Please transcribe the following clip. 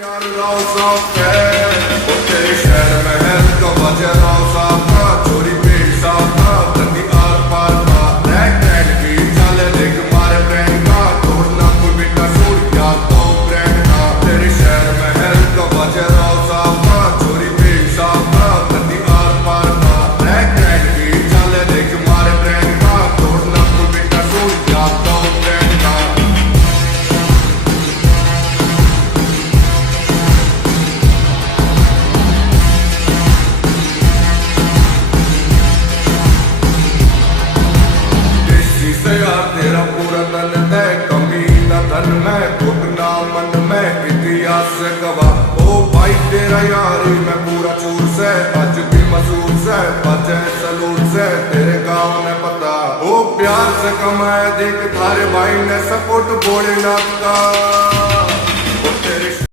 यार रौसा पे वो तेरे शहर महल का वजह रौसा का चोरी पेट साफा तंदी आर पार का रैक रैक की चाले देख मारे ब्रांड का तोड़ना कोई बेटा सूट क्या तो ब्रांड का तेरे शहर महल का वजह रौसा का चोरी पेट साफा तंदी आर पार का रैक रैक की चाले देख मारे ब्रांड का तोड़ना कोई बेटा सूट क्या तो ब्रांड का से यार तेरा पूरा तन है कमी न धन में घुटना मन में इतिहास से गवाह ओ भाई तेरा यारी मैं पूरा चूर से आज भी मसूर से बचे सलूट से तेरे गाँव में पता ओ प्यार से कमाए देख थारे भाई ने सपोर्ट भोलेनाथ का